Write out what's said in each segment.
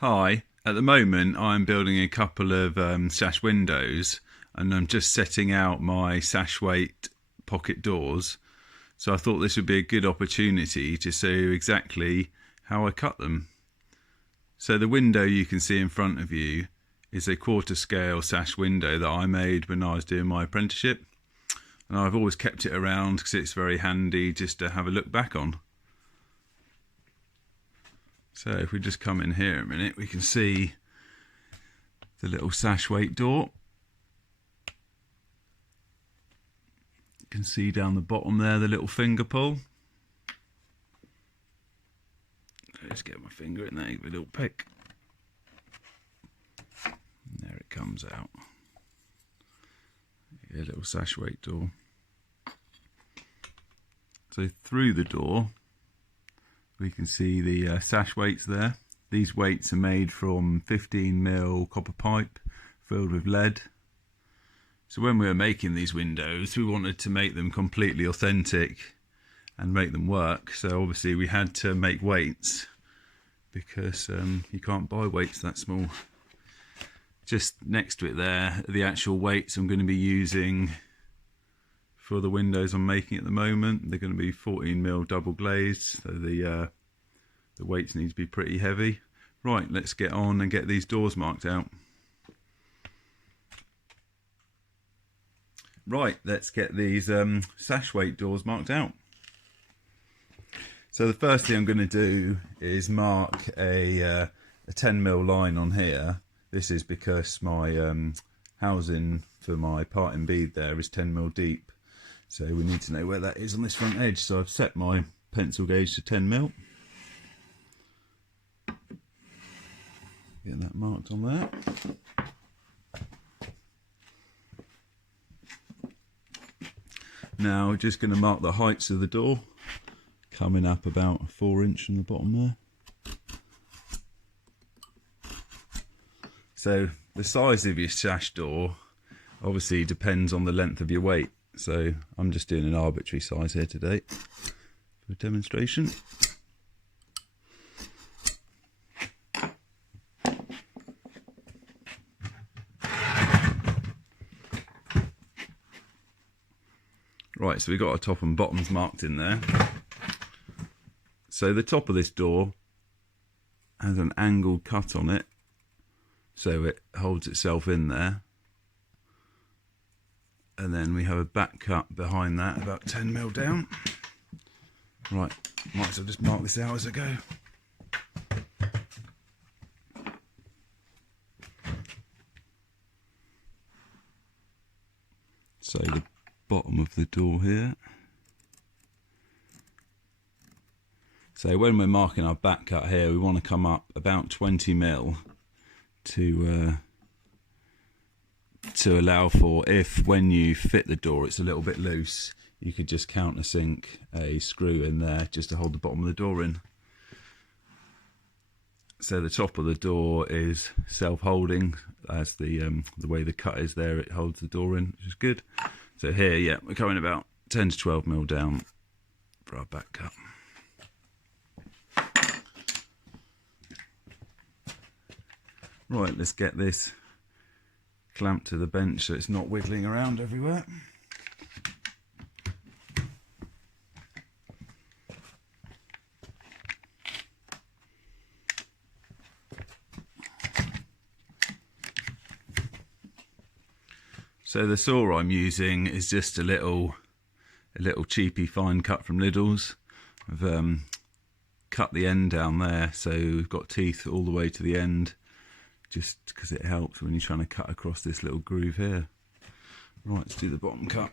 Hi, at the moment I'm building a couple of sash windows and I'm just setting out my sash weight pocket doors. So I thought this would be a good opportunity to show you exactly how I cut them. So the window you can see in front of you is a quarter scale sash window that I made when I was doing my apprenticeship. And I've always kept it around because it's very handy just to have a look back on. So if we just come in here a minute, we can see the little sash weight door. You can see down the bottom there the little finger pull. Let's get my finger in there, give it a little pick. And there it comes out. A little sash weight door. So through the door we can see the sash weights there. These weights are made from 15mm copper pipe filled with lead. So when we were making these windows, we wanted to make them completely authentic and make them work. So obviously we had to make weights because you can't buy weights that small. Just next to it there are the actual weights I'm going to be using for the windows I'm making at the moment. They're going to be 14mm double glazed, so the weights need to be pretty heavy. Right, let's get on and get these doors marked out. Right, let's get these sash weight doors marked out. So the first thing I'm going to do is mark a 10mm line on here. This is because my housing for my parting bead there is 10mm deep. So we need to know where that is on this front edge. So I've set my pencil gauge to 10mm. Get that marked on there. Now we're just going to mark the heights of the door, coming up about 4 inch from the bottom there. So the size of your sash door obviously depends on the length of your weight. So I'm just doing an arbitrary size here today for a demonstration. Right, so we've got our top and bottoms marked in there. So the top of this door has an angled cut on it, so it holds itself in there. And then we have a back cut behind that, about 10mm down. Right, might as well just mark this out as I go. So the bottom of the door here. So when we're marking our back cut here, we want to come up about 20mm to allow for, if when you fit the door it's a little bit loose, you could just countersink a screw in there just to hold the bottom of the door in. So the top of the door is self-holding, as the way the cut is there, it holds the door in, which is good. So here, yeah, we're coming about 10 to 12mm down for our back cut. Right, let's get this clamped to the bench so it's not wiggling around everywhere. So the saw I'm using is just a little cheapy fine cut from Lidl's. I've cut the end down there, so we've got teeth all the way to the end, just because it helps when you're trying to cut across this little groove here. Right, let's do the bottom cut.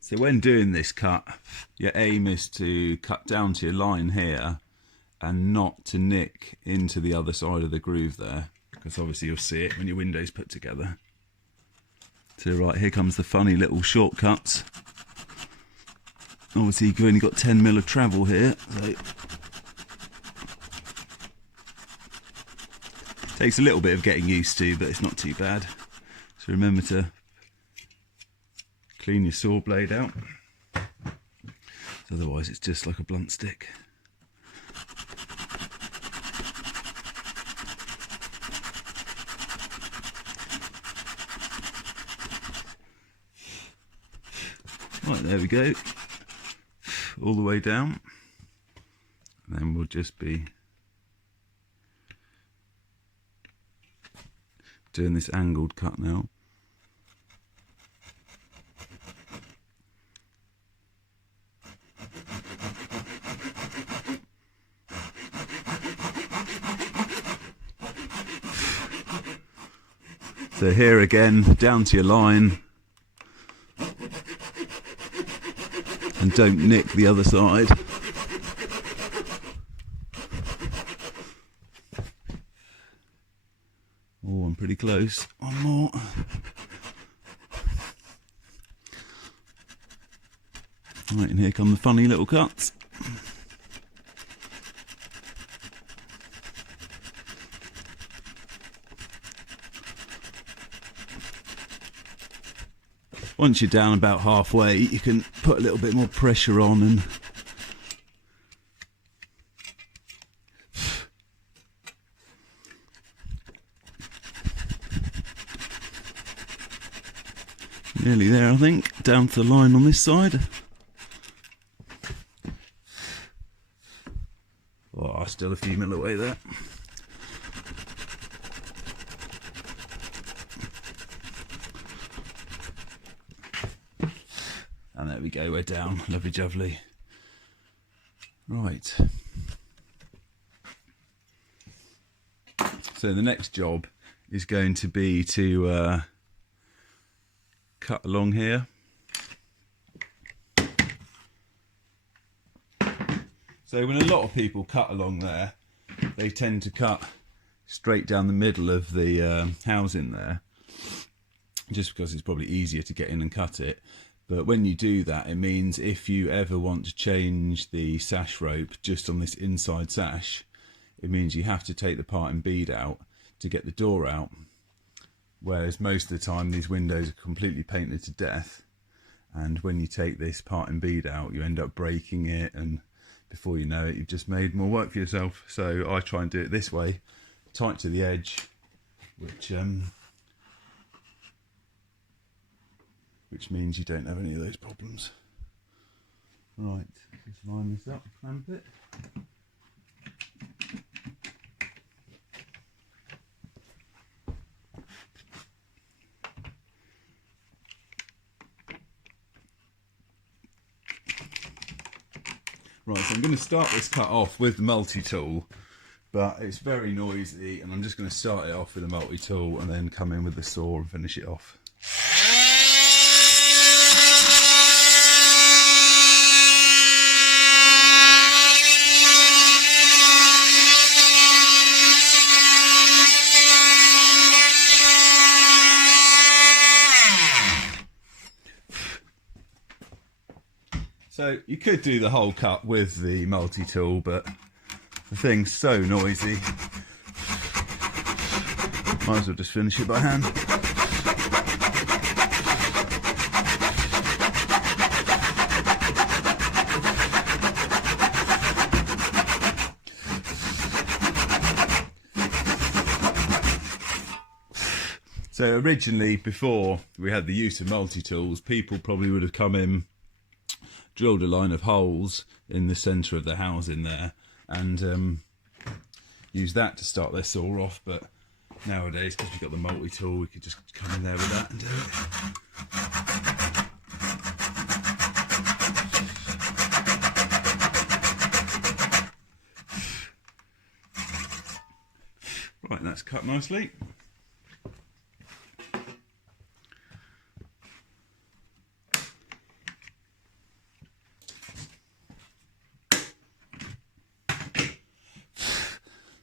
So when doing this cut, your aim is to cut down to your line here and not to nick into the other side of the groove there, because obviously you'll see it when your window's put together. So right, here comes the funny little shortcuts. Obviously you've only got 10mm of travel here, so takes a little bit of getting used to, but it's not too bad. So remember to clean your saw blade out, otherwise it's just like a blunt stick. Right, there we go, all the way down, and then we'll just be doing this angled cut now. So here again, down to your line, and don't nick the other side. Oh, I'm pretty close. One more. Right, and here come the funny little cuts. Once you're down about halfway, you can put a little bit more pressure on and nearly there, I think, down to the line on this side. Oh, still a few mil away there. And there we go, we're down. Lovely jubbly. Right. So the next job is going to be to cut along here. So when a lot of people cut along there, they tend to cut straight down the middle of the housing there, just because it's probably easier to get in and cut it. But when you do that, it means if you ever want to change the sash rope just on this inside sash, it means you have to take the part and bead out to get the door out. Whereas most of the time these windows are completely painted to death, and when you take this part and bead out, you end up breaking it, and before you know it, you've just made more work for yourself. So I try and do it this way, tight to the edge, which means you don't have any of those problems. Right, just line this up, clamp it. Right, so I'm going to start this cut off with the multi-tool, but it's very noisy, and I'm just going to start it off with a multi-tool and then come in with the saw and finish it off. So you could do the whole cut with the multi-tool, but the thing's so noisy, might as well just finish it by hand. So originally, before we had the use of multi-tools, people probably would have come in, drilled a line of holes in the centre of the house in there, and use that to start their saw off. But nowadays, because we've got the multi-tool, we could just come in there with that and do it. Right, that's cut nicely.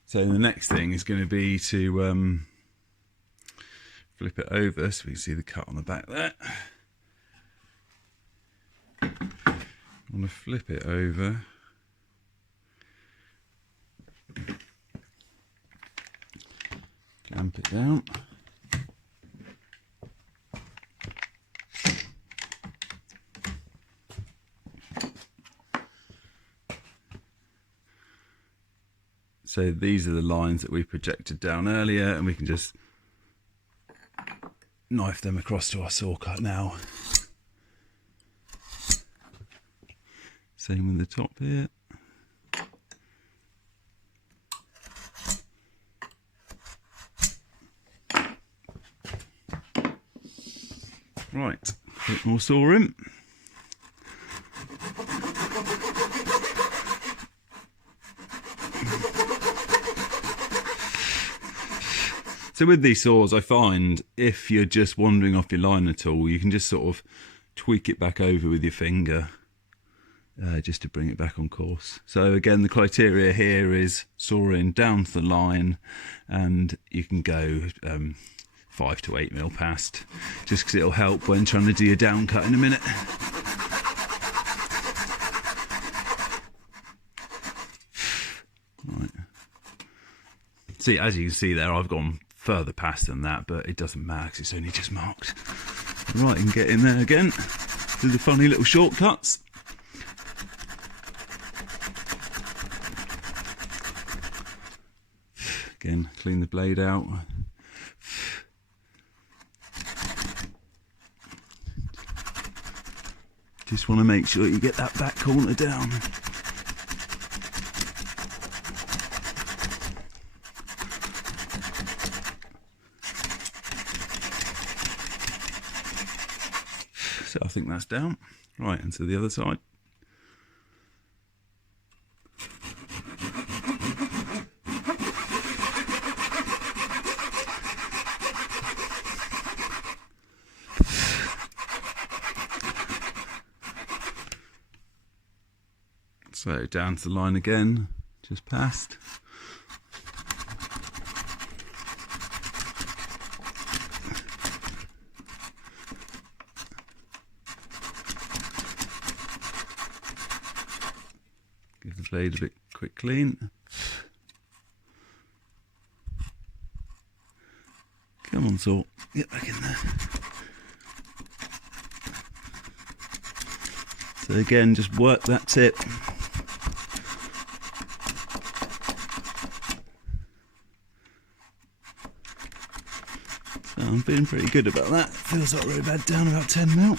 So the next thing is going to be to flip it over so we can see the cut on the back there. I'm going to flip it over. Clamp it down. So these are the lines that we projected down earlier, and we can just knife them across to our saw cut now. Same with the top here. Right, a bit more saw in. So with these saws, I find if you're just wandering off your liner tool, you can just sort of tweak it back over with your finger just to bring it back on course. So again, the criteria here is sawing down to the line, and you can go 5 to 8 mil past, just because it'll help when trying to do your down cut in a minute. Right. See, as you can see there, I've gone further past than that, but it doesn't matter because it's only just marked. Right, and get in there again, do the funny little shortcuts. Again, clean the blade out. Just want to make sure you get that back corner down. So I think that's down. Right, and to the other side. So down to the line again, just past. Give the blade a bit quick clean. Come on, saw, get back in there. So again, just work that tip. So I'm feeling pretty good about that. Feels like we're about down about 10 mil.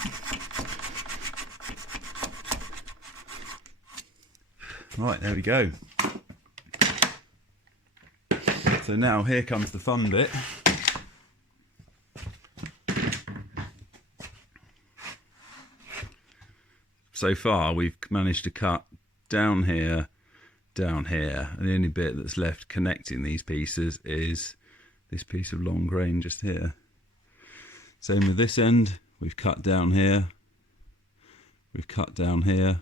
Right, there we go. So now here comes the fun bit. So far we've managed to cut down here, and the only bit that's left connecting these pieces is this piece of long grain just here. Same with this end, we've cut down here, we've cut down here,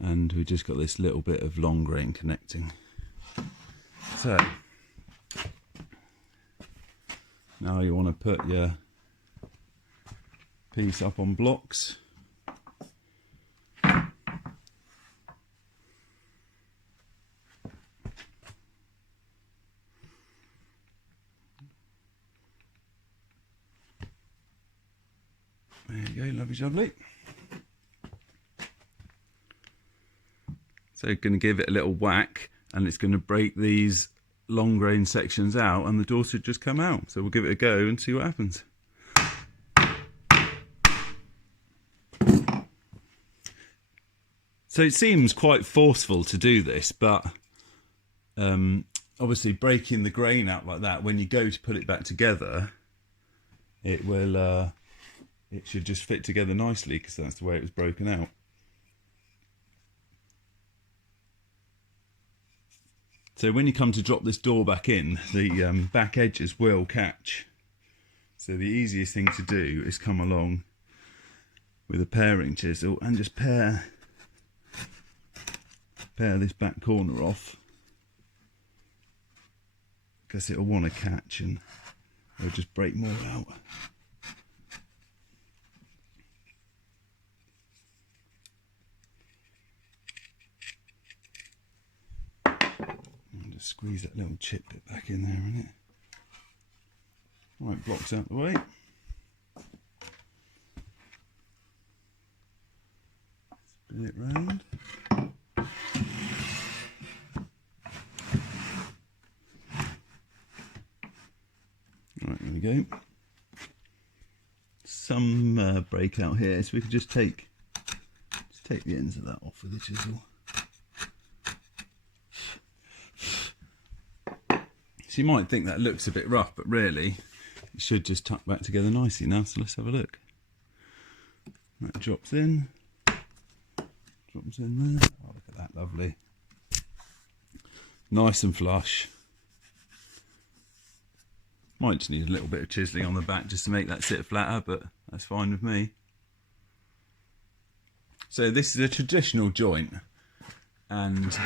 and we've just got this little bit of long grain connecting. So now you want to put your piece up on blocks. There you go, lovely jubbly. So going to give it a little whack, and it's going to break these long grain sections out, and the door should just come out. So we'll give it a go and see what happens. So it seems quite forceful to do this, but obviously breaking the grain out like that, when you go to put it back together, it will it should just fit together nicely, because that's the way it was broken out. So when you come to drop this door back in, the back edges will catch. So the easiest thing to do is come along with a paring chisel and just pare this back corner off, because it'll want to catch and it'll just break more out. squeeze that little chip bit back in there, isn't it? Right, blocks out the way. Spin it round. Right, there we go. Some break out here, so we could just take the ends of that off with the chisel. So you might think that looks a bit rough, but really it should just tuck back together nicely now. So let's have a look. That drops in there. Oh, look at that, lovely. Nice and flush. Might just need a little bit of chiselling on the back just to make that sit flatter, but that's fine with me. So this is a traditional joint, and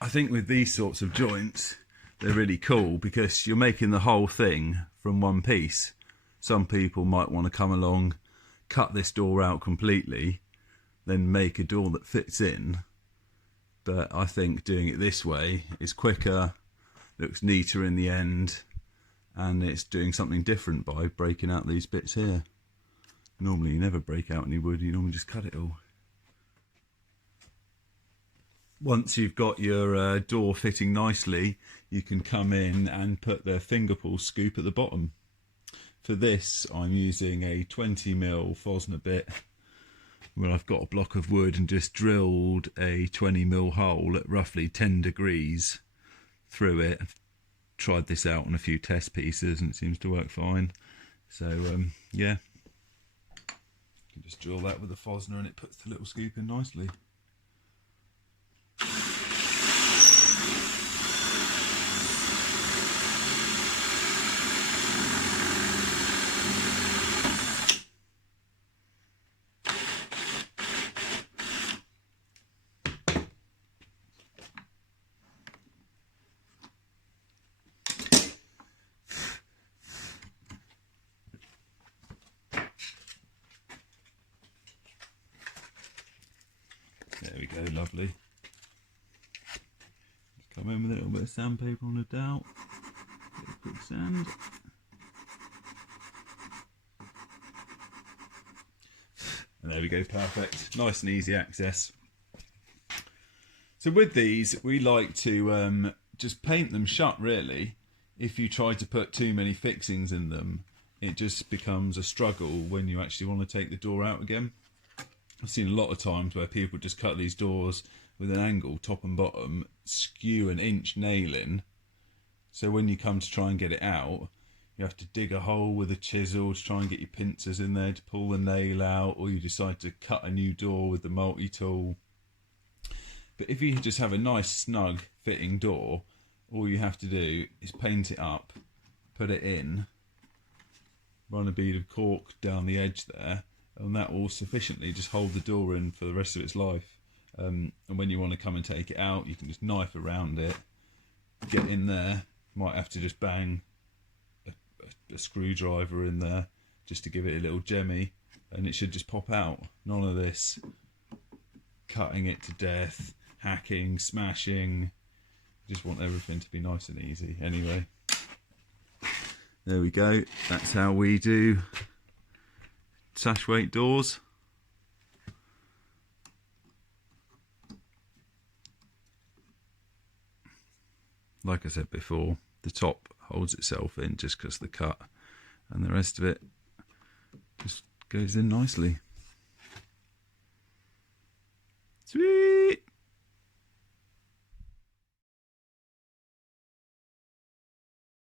I think with these sorts of joints, they're really cool because you're making the whole thing from one piece. Some people might want to come along, cut this door out completely, then make a door that fits in. But I think doing it this way is quicker, looks neater in the end, and it's doing something different by breaking out these bits here. Normally you never break out any wood, you normally just cut it all. Once you've got your door fitting nicely, you can come in and put the finger pull scoop at the bottom. For this, I'm using a 20mm Fosner bit, where I've got a block of wood and just drilled a 20mm hole at roughly 10 degrees through it. I've tried this out on a few test pieces and it seems to work fine. So yeah, you can just drill that with a Fosner and it puts the little scoop in nicely. There we go, lovely. Just come in with a little bit of sandpaper on the dowel. Quick sand. And there we go, perfect. Nice and easy access. So with these, we like to just paint them shut, really. If you try to put too many fixings in them, it just becomes a struggle when you actually want to take the door out again. I've seen a lot of times where people just cut these doors with an angle, top and bottom, skew 1 inch nailing. So when you come to try and get it out, you have to dig a hole with a chisel to try and get your pincers in there to pull the nail out, or you decide to cut a new door with the multi-tool. But if you just have a nice snug fitting door, all you have to do is paint it up, put it in, run a bead of cork down the edge there, and that will sufficiently just hold the door in for the rest of its life. And when you want to come and take it out, you can just knife around it, get in there. Might have to just bang a screwdriver in there just to give it a little jemmy, and it should just pop out. None of this cutting it to death, hacking, smashing. Just want everything to be nice and easy. Anyway, there we go. That's how we do sash weight doors. Like I said before, the top holds itself in just because the cut, and the rest of it just goes in nicely. Sweet!